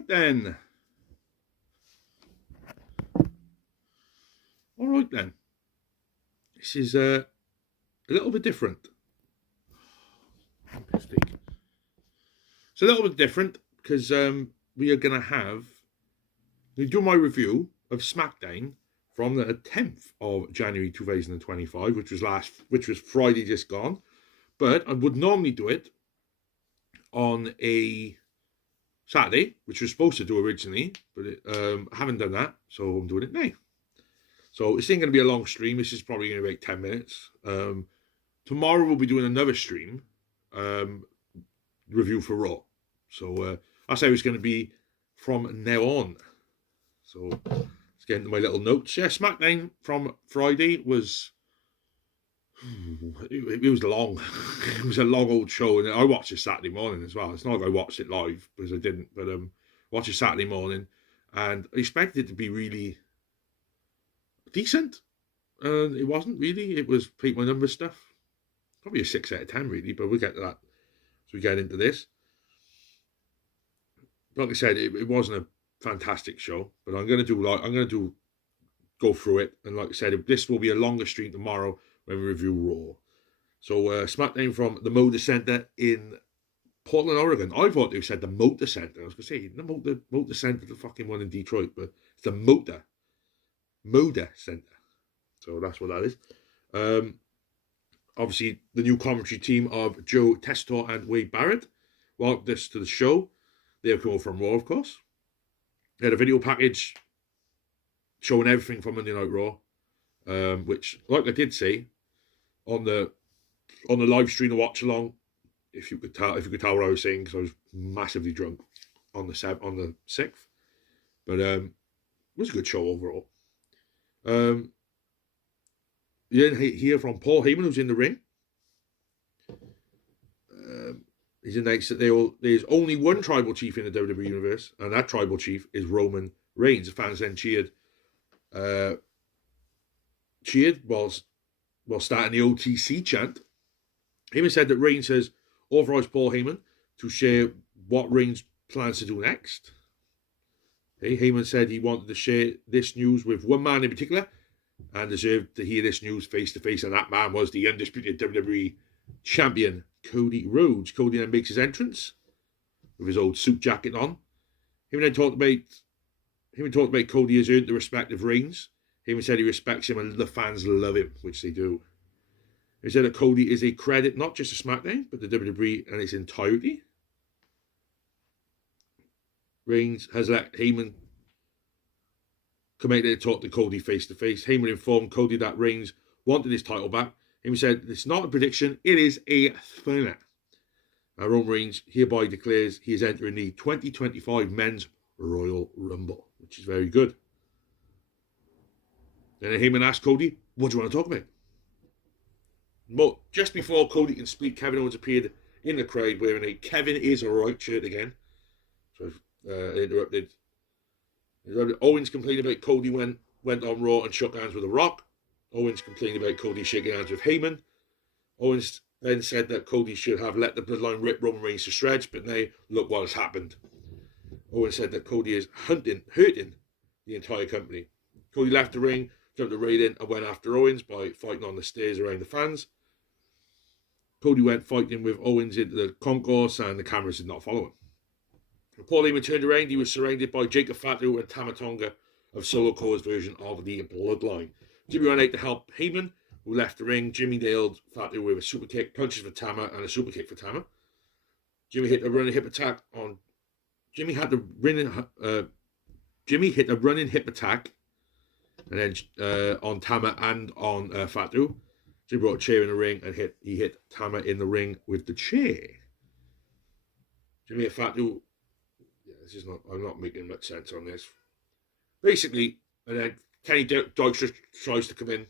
Right then. All right then. This is a little bit different. It's a little bit different because we are going to do my review of SmackDown from the 10th of January 2025, which was Friday just gone. But I would normally do it on a Saturday, which was supposed to do originally, but I haven't done that, so I'm doing it now. So this ain't going to be a long stream. This is probably going to be like 10 minutes. Tomorrow we'll be doing another stream, review for Raw. So that's how it's going to be from now on. So let's get into my little notes. Yeah, SmackDown from Friday was... It was long. It was a long old show, and I watched it Saturday morning as well. It's not like I watched it live because I didn't, but watched it Saturday morning, and I expected it to be really decent, and it wasn't really. It was peak my number stuff. Probably a 6 out of 10 really, but we'll get to that as we get into this. Like I said, it wasn't a fantastic show, but I'm gonna go through it, and like I said, this will be a longer stream tomorrow when we review Raw. So SmackDown from the Motor Center in Portland, Oregon. I thought they said the Motor Center. I was going to say the Motor Center, the fucking one in Detroit, but it's the Motor Center. So that's what that is. Obviously, the new commentary team of Joe Tessitore and Wade Barrett welcomed this to the show. They're coming from Raw, of course. They had a video package showing everything from Monday Night Raw. Which, like I did say, on the live stream, the watch along, if you could tell what I was saying, because I was massively drunk on the 6th, but it was a good show overall. You didn't hear from Paul Heyman, who's in the ring. He's announced that there's only one tribal chief in the WWE universe, and that tribal chief is Roman Reigns. The fans then cheered while starting the OTC chant. Heyman said that Reigns has authorized Paul Heyman to share what Reigns plans to do next. Heyman said he wanted to share this news with one man in particular and deserved to hear this news face to face, and that man was the undisputed WWE champion, Cody Rhodes. Cody then makes his entrance with his old suit jacket on. Heyman talked about Cody has earned the respect of Reigns. Heyman said he respects him and the fans love him, which they do. He said that Cody is a credit not just to SmackDown, but the WWE and its entirety. Reigns has let Heyman come out there to talk to Cody face to face. Heyman informed Cody that Reigns wanted his title back. Heyman said it's not a prediction, it is a thriller. Roman Reigns hereby declares he is entering the 2025 Men's Royal Rumble, which is very good. Then Heyman asked Cody, what do you want to talk about? But just before Cody can speak, Kevin Owens appeared in the crowd wearing a Kevin is alright shirt again. So interrupted. Owens complained about Cody went on Raw and shook hands with The Rock. Owens complained about Cody shaking hands with Heyman. Owens then said that Cody should have let the bloodline rip Roman Reigns to shreds, but now look what has happened. Owens said that Cody is hurting the entire company. Cody left the ring, jumped the rail and went after Owens by fighting on the stairs around the fans. Cody went fighting with Owens into the concourse and the cameras did not follow him. When Paul Heyman turned around, he was surrounded by Jacob Fatu and Tama Tonga of Solo Coa's version of the Bloodline. Jimmy ran out to help Heyman, who left the ring. Jimmy nailed Fatu with a super kick, punches for Tama and a super kick for Tama. Jimmy hit a running hip attack on... Jimmy hit a running hip attack and then on Tama and on Fatu. Jimmy brought a chair in the ring and he hit Tama in the ring with the chair. Jimmy hit Fatu. Yeah, I'm not making much sense on this. Basically, and then Kenny Dykstra tries to come in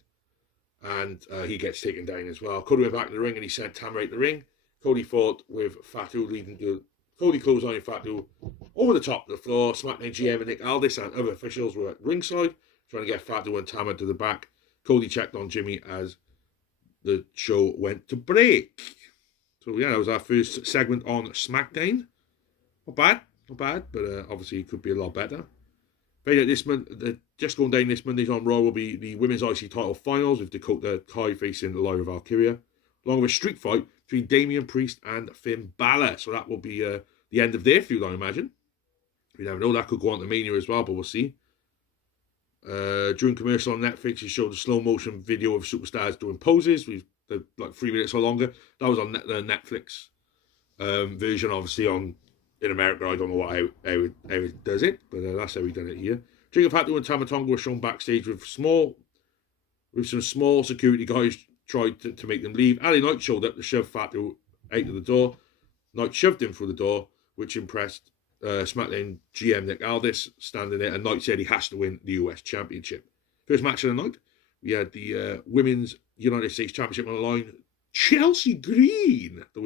and he gets taken down as well. Cody went back in the ring and he sent Tama out the ring. Cody fought with Fatu, leading to Cody clotheslining Fatu over the top of the floor. SmackDown GM and Nick Aldis and other officials were at ringside trying to get Fatu and Tama to the back. Cody checked on Jimmy as the show went to break. So yeah, that was our first segment on SmackDown. Not bad. Not bad, but obviously it could be a lot better. Later this month, just going down this Monday's on Raw will be the Women's IC title finals with Dakota Kai facing Lyra Valkyria, along with a street fight between Damian Priest and Finn Balor. So that will be the end of their feud, I imagine. We never know, that could go on to Mania as well, but we'll see. During commercial on Netflix, it showed a slow motion video of superstars doing poses. They're like 3 minutes or longer. That was on the Netflix version, obviously in America. I don't know how it does it, but that's how we done it here. King of Fatu and Tama Tonga were shown backstage with some small security guys tried to make them leave. Ali Knight showed up to shove Fatu out of the door. Knight shoved him through the door, which impressed SmackDown GM Nick Aldis standing there, and Knight said he has to win the US Championship. First match of the night, we had the Women's United States Championship on the line. Chelsea Green, the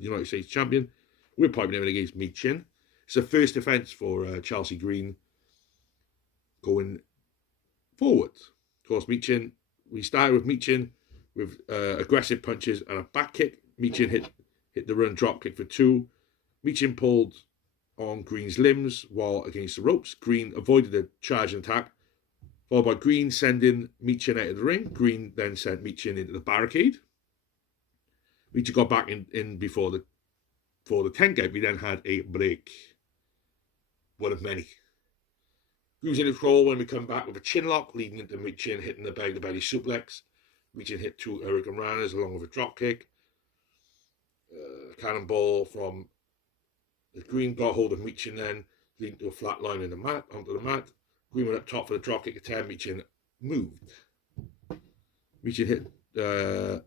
United States Champion, we're piping in against Michin. It's the first defence for Chelsea Green going forward. Of course, Michin, we started with Michin with aggressive punches and a back kick. Michin hit the run drop kick for 2. Michin pulled on Green's limbs while against the ropes. Green avoided the charge and attack, followed by Green sending Michin out of the ring. Green then sent Michin into the barricade. Michin got back in before the 10 count. We then had a break. One of many. Green's in control when we come back with a chin lock, leading into Michin hitting the belly suplex. Michin hit 2 Hurricane Ranas along with a drop kick. Cannonball from Green got hold of Michin then, leading to a flat line onto the mat. Green went up top for the drop kick attempt. Michin moved. Michin hit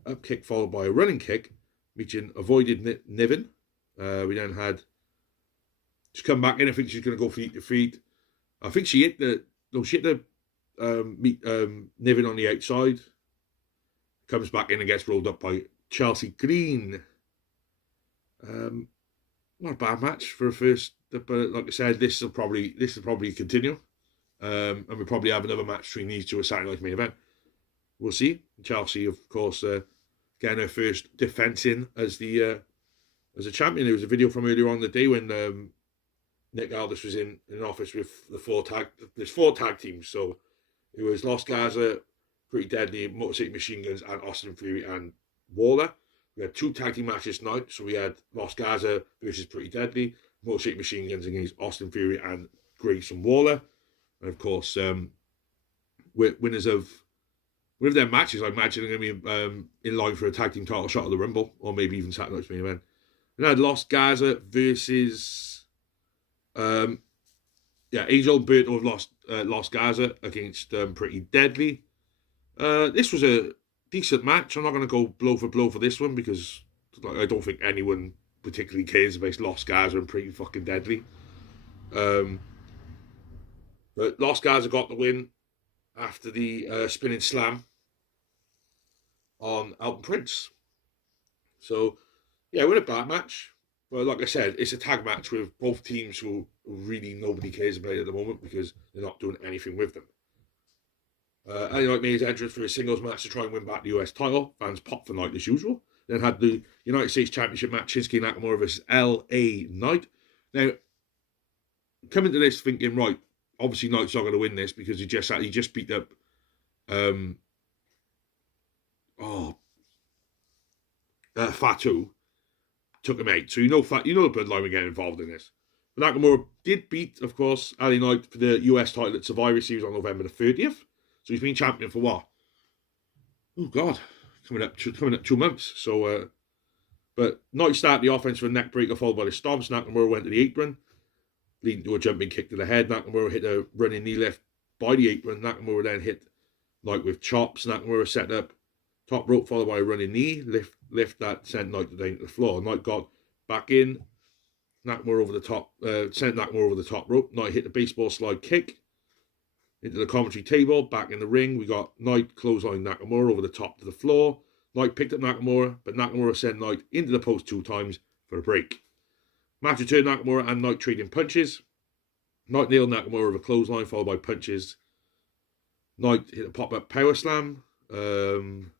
up kick followed by a running kick. Michin avoided Niven. We then had she's come back in. I think she's going to go feet to feet. I think she hit the Niven on the outside. Comes back in and gets rolled up by Chelsea Green. Not a bad match for a first, but like I said, this will probably continue, and we'll probably have another match between these two, a Saturday Night main event. We'll see. Chelsea, of course, getting her first defence in as a champion. There was a video from earlier on in the day when Nick Aldis was in an office with there's 4 tag teams, so it was Los Gaza, Pretty Deadly, Motor City Machine Guns, and Austin Fury and Waller. We had 2 tag team matches tonight, so we had Los Gaza versus Pretty Deadly, Motor City Machine Guns against Austin Fury and Grayson Waller. And of course, winners of their matches, I imagine, are going to be in line for a tag team title shot at the Rumble, or maybe even Saturday Night's main event. And I had Los Gaza versus Angel Berto of Los Gaza against Pretty Deadly. This was a decent match. I'm not going to go blow for blow for this one because I don't think anyone particularly cares about Los Gaza and Pretty fucking Deadly. But Los Gaza got the win after the spinning slam on Elton Prince. So, yeah, we're in a bad match. But like I said, it's a tag match with both teams who really nobody cares about at the moment because they're not doing anything with them. Ali Knight made his entrance for a singles match to try and win back the US title. Fans popped for Knight as usual. Then had the United States Championship match, Shinsuke Nakamura versus LA Knight. Now, coming to this thinking, right, obviously Knight's not going to win this because he just beat up Fatu, took him out. So you know the bloodline were getting involved in this. But Nakamura did beat, of course, Ali Knight for the US title at Survivor Series on November the 30th. So he's been champion for what? Oh God, coming up 2 months. So, but Knight started the offense for a neck breaker followed by the stomps. Nakamura went to the apron, leading to a jumping kick to the head. Nakamura hit a running knee lift by the apron. Nakamura then hit Knight with chops. Nakamura set up top rope followed by a running knee lift that sent Knight down to the floor. Knight got back in. Nakamura over the top, sent Nakamura over the top rope. Knight hit the baseball slide kick into the commentary table. Back in the ring, we got Knight clotheslining Nakamura over the top to the floor. Knight picked up Nakamura, but Nakamura sent Knight into the post 2 times for a break. Match returned Nakamura and Knight trading punches. Knight nailed Nakamura with a clothesline followed by punches. Knight hit a pop-up power slam. Then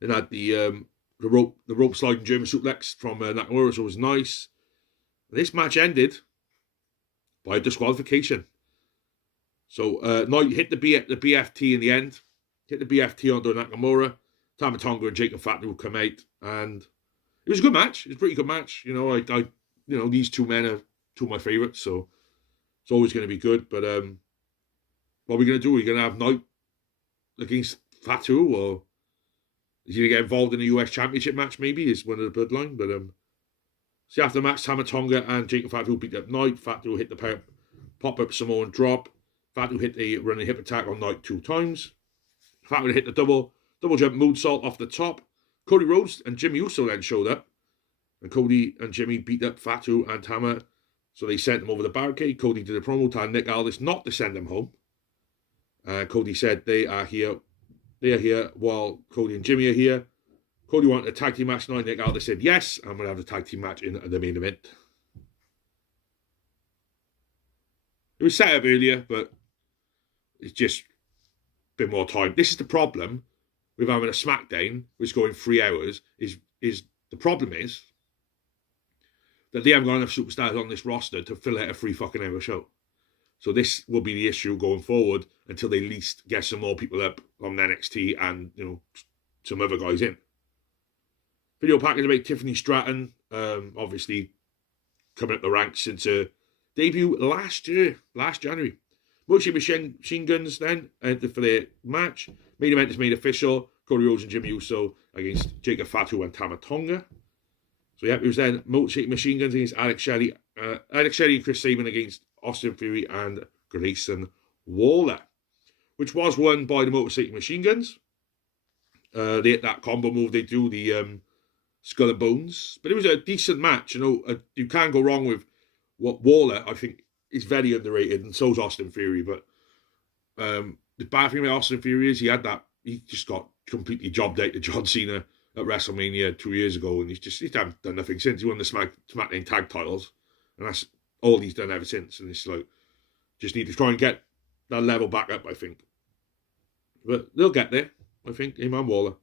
had the rope sliding German suplex from Nakamura, so it was nice. This match ended by disqualification. So Knight hit the BFT in the end. Hit the BFT onto Nakamura. Tama Tonga and Jacob Fatu come out, and it was a good match. It was a pretty good match. You know, these two men are two of my favourites, so it's always going to be good. But what are we going to do? Are we going to have Knight against Fatu, or is he going to get involved in a US Championship match? Maybe is one of the bloodline. But so after the match, Tama Tonga and Jacob Fatu beat up Knight. Fatu hit the pop-up Samoan drop. Fatu hit the running hip attack on Knight 2 times. Fatu hit the double jump moonsault off the top. Cody Rhodes and Jimmy Uso then showed up. And Cody and Jimmy beat up Fatu and Tama. So they sent him over the barricade. Cody did a promo telling Nick Aldis not to send him home. Cody said they are here while Cody and Jimmy are here. Cody wanted a tag team match tonight. Nick Aldis said yes. I'm going to have a tag team match in the main event. It was set up earlier, but it's just been more time. This is the problem with having a SmackDown which is going 3 hours. Is the problem is that they haven't got enough superstars on this roster to fill out a 3 fucking hour show. So this will be the issue going forward until they at least get some more people up on NXT and, you know, some other guys in. Video package about Tiffany Stratton, obviously coming up the ranks since her debut last January. Mochi Machine Guns then entered for their match. Main event is made official. Cody Rhodes and Jimmy Uso against Jacob Fatu and Tama Tonga. So yeah, it was then Mochi Machine Guns against Alex Shelley. Alex Shelley and Chris Sabin against Austin Theory and Grayson Waller, which was won by the Motor City Machine Guns. They hit that combo move they do, the Skull and Bones. But it was a decent match. You know, you can't go wrong with what Waller, I think, is very underrated, and so is Austin Theory. But the bad thing with Austin Theory is he just got completely jobbed out to John Cena at WrestleMania 2 years ago, and he hasn't done nothing since. He won the SmackDown tag titles, and that's all he's done ever since. And it's like, just need to try and get that level back up, I think. But they'll get there, I think, him and Waller.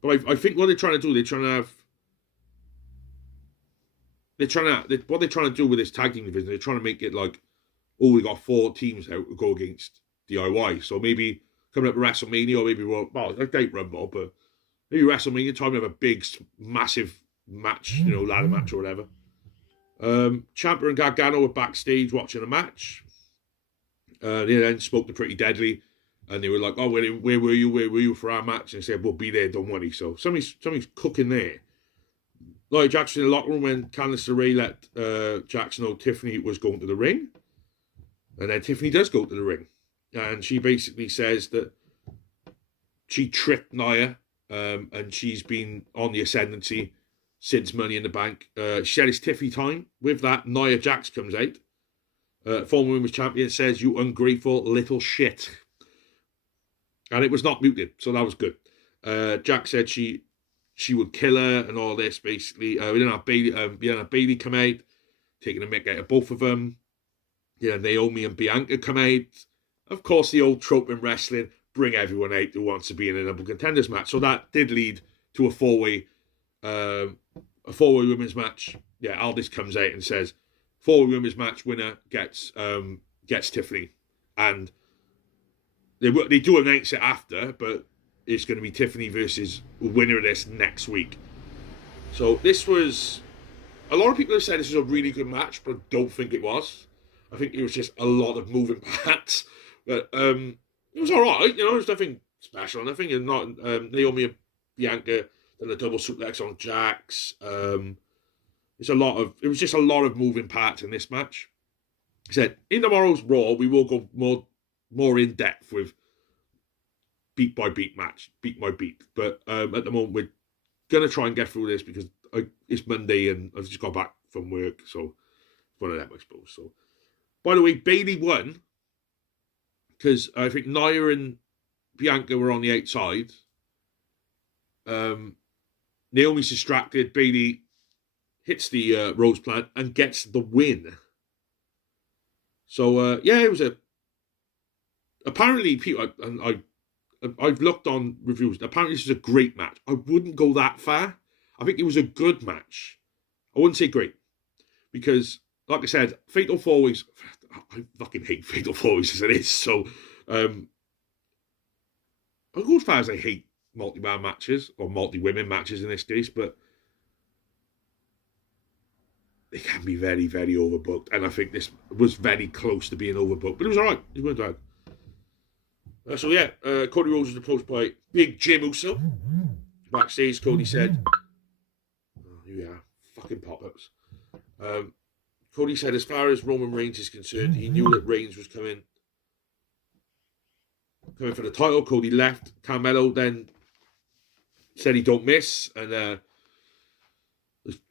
But I think what they're trying to do, what they're trying to do with this tag team division, they're trying to make it like, oh, we got 4 teams out to go against DIY. So maybe coming up to WrestleMania, or maybe, I don't Rumble, but maybe WrestleMania time, we have a big, massive match, you know, ladder match or whatever. Ciampa and Gargano were backstage watching a match. They then spoke to Pretty Deadly, and they were like, "Oh, where were you for our match?" And they said, "We'll be there, don't worry." So somebody's cooking there. Like Jackson in the locker room when Candice LeRae let Jackson know Tiffany was going to the ring, and then Tiffany does go to the ring, and she basically says that she tricked Nia, and she's been on the ascendancy since Money in the Bank. She said it's Tiffy time. With that, Nia Jax comes out. Former women's champion says, "You ungrateful little shit." And it was not muted, so that was good. Jax said she would kill her and all this, basically. We didn't have Bailey come out, taking a mick out of both of them. Yeah, Naomi and Bianca come out. Of course, the old trope in wrestling, bring everyone out who wants to be in a number contenders match. So that did lead to a four-way women's match. Yeah, Aldis comes out and says, four-way women's match winner gets Tiffany. And they do announce it after, but it's going to be Tiffany versus the winner of this next week. So this was... A lot of people have said this was a really good match, but I don't think it was. I think it was just a lot of moving parts. But it was all right. You know, there's nothing special. Nothing. And not Naomi and Bianca and the double suplex on Jax. It was just a lot of moving parts in this match. He said, in tomorrow's Raw, we will go more in depth with beat by beat match, beat by beat. But at the moment, we're gonna try and get through this because it's Monday and I've just got back from work, so it's one of them, I suppose. So, by the way, Bailey won because I think Nia and Bianca were on the outside. Naomi's distracted. Bailey hits the Rose Plant and gets the win. So it was apparently people, and I've looked on reviews. Apparently, this is a great match. I wouldn't go that far. I think it was a good match. I wouldn't say great because, like I said, Fatal 4 Ways. I fucking hate Fatal 4-Ways as it is. So, I'll go as far as I hate multi-man matches, or multi-women matches in this case, but they can be very, very overbooked. And I think this was very close to being overbooked, but it was alright. It weren't bad. So yeah, Cody Rhodes was approached by Big Jim Uso. Backstage, Cody said, oh, here we are, fucking pop-ups. Cody said as far as Roman Reigns is concerned, he knew that Reigns was coming for the title. Cody left. Carmelo then said he don't miss, and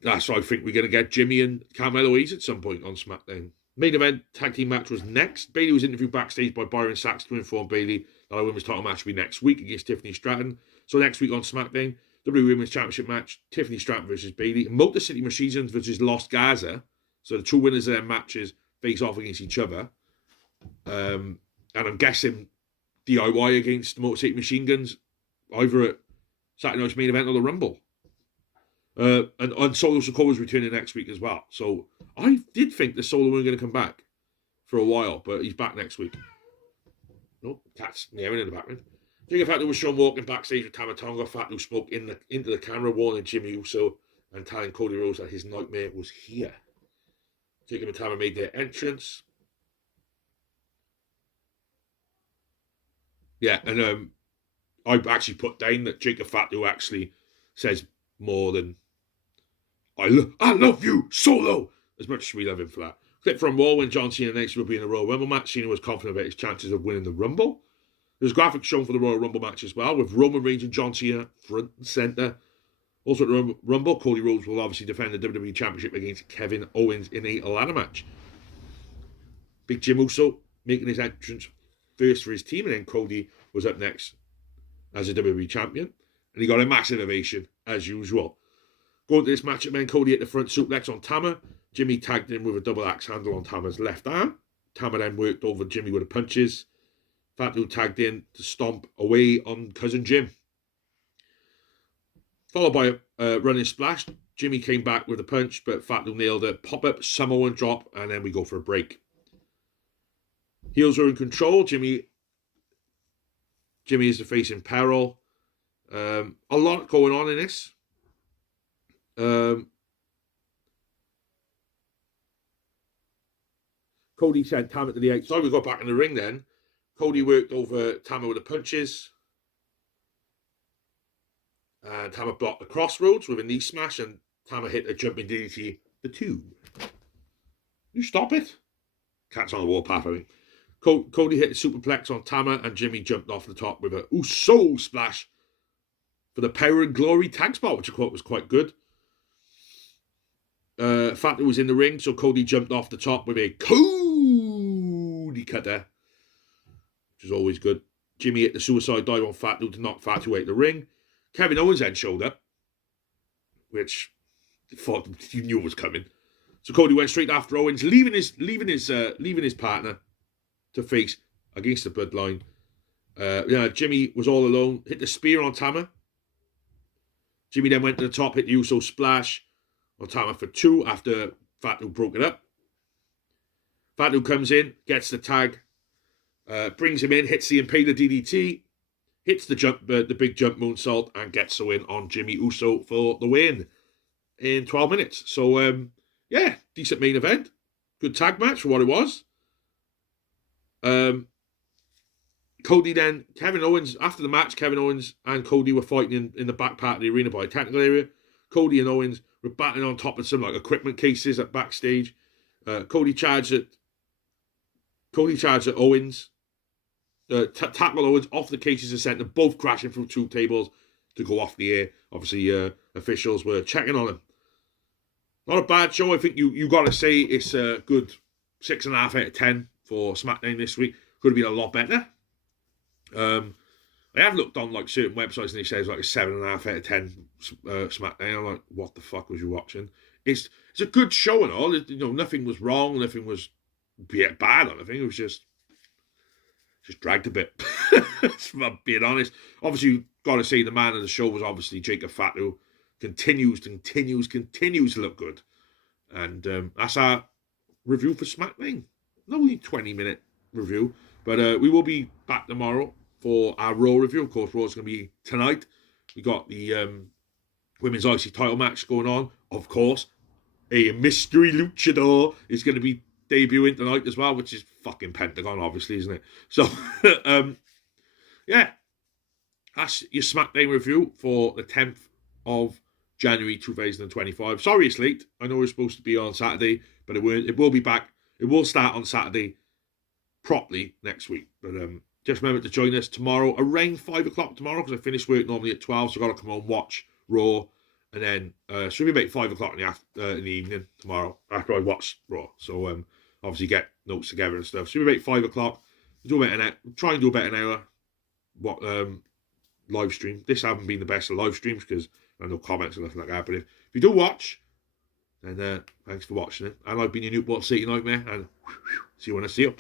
that's why I think we're going to get Jimmy and Carmelo Hayes at some point on SmackDown. Main event tag team match was next. Bayley was interviewed backstage by Byron Sachs to inform Bayley that our women's title match will be next week against Tiffany Stratton. So next week on SmackDown, WWE Women's Championship match, Tiffany Stratton versus Bayley. Motor City Machine Guns versus Lost Gaza. So the two winners of their matches face off against each other. And I'm guessing DIY against the Motor City Machine Guns, either at Saturday night's main event or the Rumble. And Solo Sikoa's returning next week as well. So I did think the Solo were going to come back for a while, but he's back next week. No, cat's meowing in the background. Figure Fatu was shown walking backstage with Tama Tonga. Fatu spoke into the camera, warning Jimmy Uso and telling Cody Rhodes that his nightmare was here. Jacob and Tama made their entrance. Yeah, and I actually put down that Jacob Fatu actually says more than I love you, Solo, as much as we love him for that. Clip from Raw when John Cena next will be in a Royal Rumble match. Cena was confident about his chances of winning the Rumble. There's graphics shown for the Royal Rumble match as well, with Roman Reigns and John Cena front and centre. Also at the Rumble, Cody Rhodes will obviously defend the WWE Championship against Kevin Owens in a ladder match. Big Jim Uso making his entrance first for his team, and then Cody was up next as a WWE Champion. And he got a massive ovation, as usual. Going to this matchup, then Cody hit the front suplex on Tama. Jimmy tagged in with a double axe handle on Tama's left arm. Tama then worked over Jimmy with the punches. Fatu tagged in to stomp away on Cousin Jim. Followed by a running splash. Jimmy came back with a punch, but Fatu nailed a pop-up Samoan drop, and then we go for a break. Heels are in control. Jimmy is the face in peril. A lot going on in this. Cody sent Tama to the outside. We got back in the ring then. Cody worked over Tama with the punches. And Tama blocked the crossroads with a knee smash, and Tama hit a jumping DDT for two. You stop it. Cat's on the warpath, I think. Cody hit a superplex on Tama, and Jimmy jumped off the top with a Uso splash for the Power and Glory tag spot, which I thought was quite good. Fatu was in the ring, so Cody jumped off the top with a Cody cutter, which is always good. Jimmy hit the suicide dive on Fatu to knock Fatu out the ring. Kevin Owens then showed up, which thought you knew was coming. So Cody went straight after Owens, leaving his partner to face against the bloodline. Jimmy was all alone, hit the spear on Tama. Jimmy then went to the top, hit the Uso splash on Tama for two after Fatu broke it up. Fatu comes in, gets the tag, brings him in, hits the Impaler DDT, hits the big jump moonsault, and gets the win on Jimmy Uso for the win in 12 minutes. So, decent main event. Good tag match for what it was. Cody then, Kevin Owens, after the match, Kevin Owens and Cody were fighting in the back part of the arena by a technical area. Cody and Owens were battling on top of some equipment cases at backstage. Cody charged at Owens. Tackled Owens off the cases and sent them both crashing through two tables to go off the air. Obviously, officials were checking on him. Not a bad show. I think you got to say it's a good 6.5 out of 10 for SmackDown this week. Could have been a lot better. I have looked on certain websites and they say it's a 7.5 out of 10 SmackDown. I'm like, what the fuck was you watching? It's a good show and all. Nothing was wrong. Nothing was bad or anything. It was just dragged a bit. If I'm being honest. Obviously, you've got to say the man of the show was obviously Jacob Fatu. Continues to look good. And that's our review for SmackDown. only 20-minute review. But we will be back tomorrow for our Raw review. Of course, Raw's going to be tonight. We got the Women's IC title match going on. Of course, a mystery luchador is going to be debuting tonight as well, which is fucking Pentagon, obviously, isn't it? So, yeah. That's your SmackDown review for the 10th of January 2025. Sorry it's late. I know we're supposed to be on Saturday, but it will be back. It will start on Saturday properly next week. But just remember to join us tomorrow around 5 o'clock tomorrow, because I finish work normally at 12, so I've got to come home, watch Raw, and then should be about 5 o'clock in the evening tomorrow after I watch Raw. So obviously get notes together and stuff. Should be about 5 o'clock. Try and do about an hour. Live stream. This hasn't been the best of live streams because I no comments or nothing like that. But if you do watch, then thanks for watching it. And I've been your Newport City Nightmare, and see you when I see you.